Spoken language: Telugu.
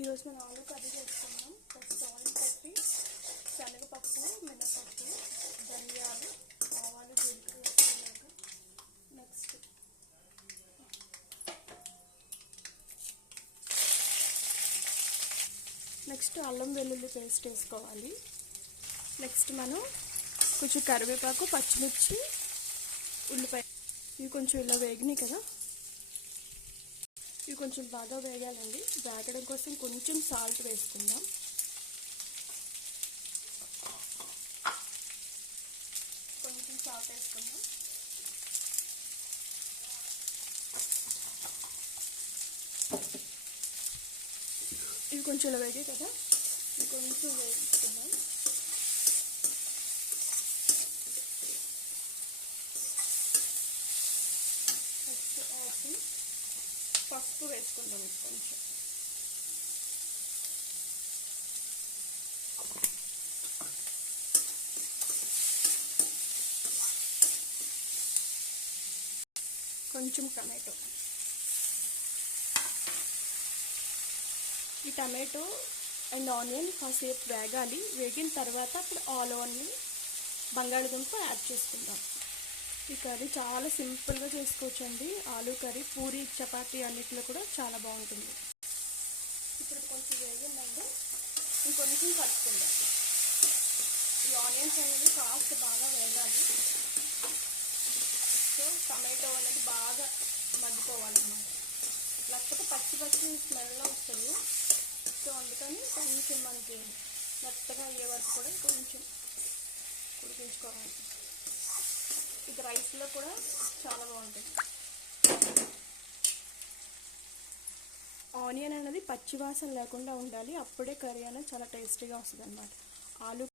ఈరోజు మనం ఆలు కర్రీ చేసుకున్నాం. ఫస్ట్ ఆయిల్ పెట్టి శనగపప్పు, మినపప్పు, ధనియాలు, ఆవాలు, జీలకర్ర వేసుకున్నాక నెక్స్ట్ అల్లం వెల్లుల్లి పేస్ట్ వేసుకోవాలి. నెక్స్ట్ మనం కొంచెం కరివేపాకు, పచ్చిమిర్చి, ఉల్లిపాయ ఇవి కొంచెం ఇలా వేగినాయి కదా, ఇవి కొంచెం బాగా వేగాలండి. వేగడం కోసం కొంచెం సాల్ట్ వేసుకుందాం. కొంచెం సాల్ట్ వేసుకుందాం. ఇవి కొంచెం ఇలా వేగాయి కదా, ఇవి కొంచెం వేసుకుందాం. పసుపు వేసుకుందాం కొంచెం. కొంచెం టమాటో. ఈ టమాటో అండ్ ఆనియన్ కాసేపు వేగాలి. వేగిన తర్వాత అప్పుడు ఆలుని, బంగాళదుంప యాడ్ చేసుకుందాం. ఈ కర్రీ చాలా సింపుల్గా చేసుకోవచ్చండి. ఆలు కర్రీ పూరి, చపాతీ అన్నిటిలో కూడా చాలా బాగుంటుంది. ఇప్పుడు కొంచెం వేగిందండి, ఇంకొంచెం కలుపుకుందాం. ఈ ఆనియన్స్ అనేది కాస్త బాగా వేగాలి. సో టమాటో అనేది బాగా మగ్గిపోవాలన్నమాట, లేకపోతే పచ్చి పచ్చి స్మెల్లో వస్తుంది. సో అందుకని కొంచెం మనకి మెత్తగా అయ్యే వరకు కూడా కొంచెం ఉడికించుకోవాలి. ఇది రైస్లో కూడా చాలా బాగుంటుంది. ఆనియన్ అనేది పచ్చివాసన లేకుండా ఉండాలి, అప్పుడే కర్రీ అనేది చాలా టేస్టీగా వస్తుంది అన్నమాట. ఆలు